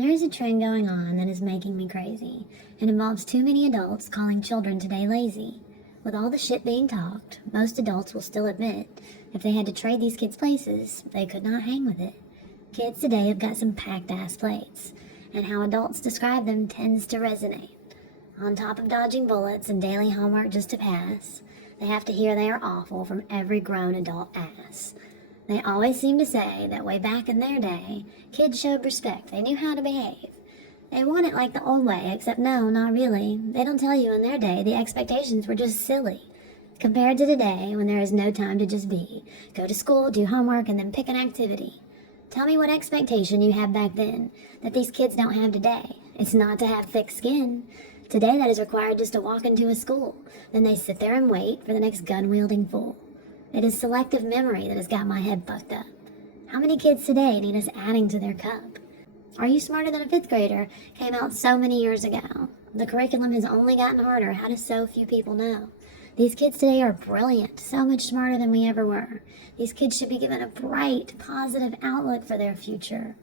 There is a trend going on that is making me crazy. It involves too many adults calling children today lazy. With all the shit being talked, most adults will still admit if they had to trade these kids places, they could not hang with it. Kids today have got some packed ass plates, and how adults describe them tends to resonate. On top of dodging bullets and daily homework just to pass, they have to hear they are awful from every grown adult ass. They always seem to say that way back in their day, kids showed respect. They knew how to behave. They want it like the old way, except no, not really. They don't tell you in their day the expectations were just silly. Compared to today, when there is no time to just be, go to school, do homework, and then pick an activity. Tell me what expectation you had back then that these kids don't have today. It's not to have thick skin. Today that is required just to walk into a school. Then they sit there and wait for the next gun-wielding fool. It is selective memory that has got my head fucked up. How many kids today need us adding to their cup? Are You Smarter Than a Fifth Grader came out so many years ago. The curriculum has only gotten harder. How do so few people know? These kids today are brilliant, so much smarter than we ever were. These kids should be given a bright, positive outlook for their future.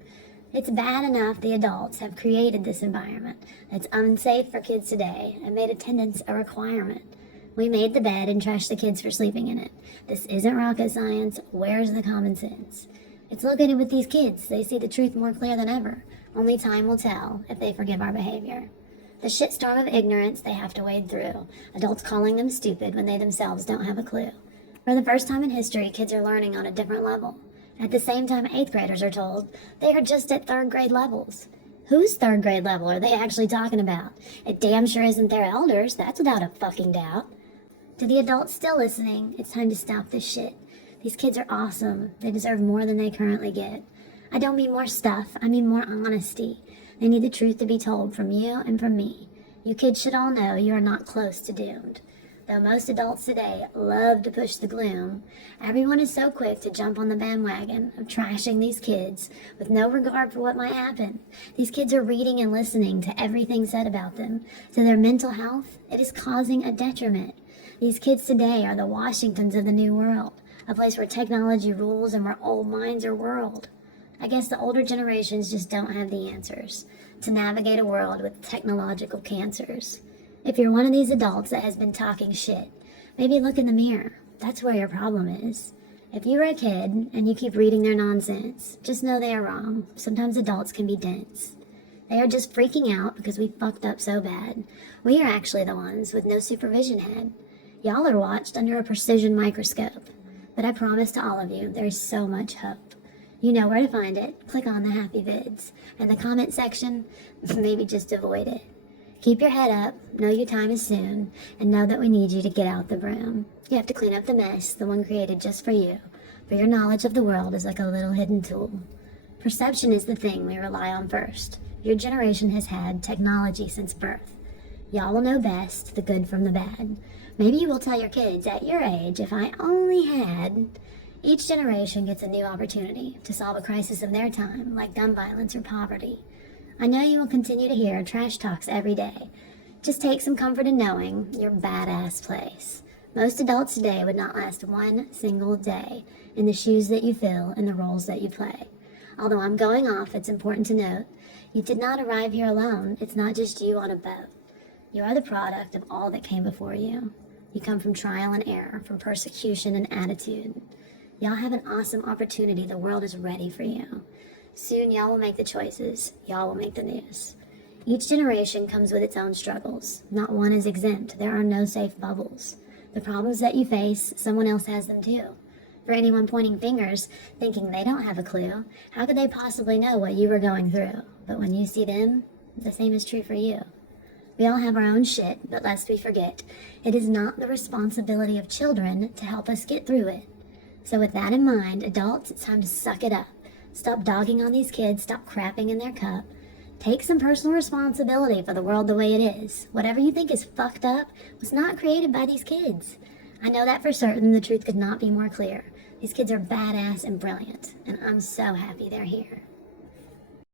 It's bad enough the adults have created this environment that's unsafe for kids today and made attendance a requirement. We made the bed and trashed the kids for sleeping in it. This isn't rocket science. Where's the common sense? It's located with these kids. They see the truth more clear than ever. Only time will tell if they forgive our behavior. The shitstorm of ignorance they have to wade through. Adults calling them stupid when they themselves don't have a clue. For the first time in history, kids are learning on a different level. At the same time, 8th graders are told they are just at 3rd grade levels. Whose 3rd grade level are they actually talking about? It damn sure isn't their elders, that's without a fucking doubt. To the adults still listening, it's time to stop this shit. These kids are awesome. They deserve more than they currently get. I don't mean more stuff, I mean more honesty. They need the truth to be told from you and from me. You kids should all know you are not close to doomed. Though most adults today love to push the gloom, everyone is so quick to jump on the bandwagon of trashing these kids with no regard for what might happen. These kids are reading and listening to everything said about them. To their mental health, it is causing a detriment. These kids today are the Washingtons of the new world, a place where technology rules and where old minds are whirled. I guess the older generations just don't have the answers to navigate a world with technological cancers. If you're one of these adults that has been talking shit, maybe look in the mirror. That's where your problem is. If you were a kid and you keep reading their nonsense, just know they are wrong. Sometimes adults can be dense. They are just freaking out because we fucked up so bad. We are actually the ones with no supervision head. Y'all are watched under a precision microscope. But I promise to all of you, there is so much hope. You know where to find it. Click on the happy vids. And the comment section, maybe just avoid it. Keep your head up, know your time is soon, and know that we need you to get out the broom. You have to clean up the mess, the one created just for you. For your knowledge of the world is like a little hidden tool. Perception is the thing we rely on first. Your generation has had technology since birth. Y'all will know best, the good from the bad. Maybe you will tell your kids, at your age, if I only had... Each generation gets a new opportunity to solve a crisis of their time, like gun violence or poverty. I know you will continue to hear trash talks every day. Just take some comfort in knowing your badass place. Most adults today would not last one single day in the shoes that you fill and the roles that you play. Although I'm going off, it's important to note, you did not arrive here alone. It's not just you on a boat. You are the product of all that came before you. You come from trial and error, from persecution and attitude. Y'all have an awesome opportunity. The world is ready for you. Soon y'all will make the choices. Y'all will make the news. Each generation comes with its own struggles. Not one is exempt. There are no safe bubbles. The problems that you face, someone else has them too. For anyone pointing fingers, thinking they don't have a clue, how could they possibly know what you were going through? But when you see them, the same is true for you. We all have our own shit, but lest we forget, it is not the responsibility of children to help us get through it. So with that in mind, adults, it's time to suck it up. Stop dogging on these kids, stop crapping in their cup. Take some personal responsibility for the world the way it is. Whatever you think is fucked up was not created by these kids. I know that for certain. The truth could not be more clear. These kids are badass and brilliant, and I'm so happy they're here.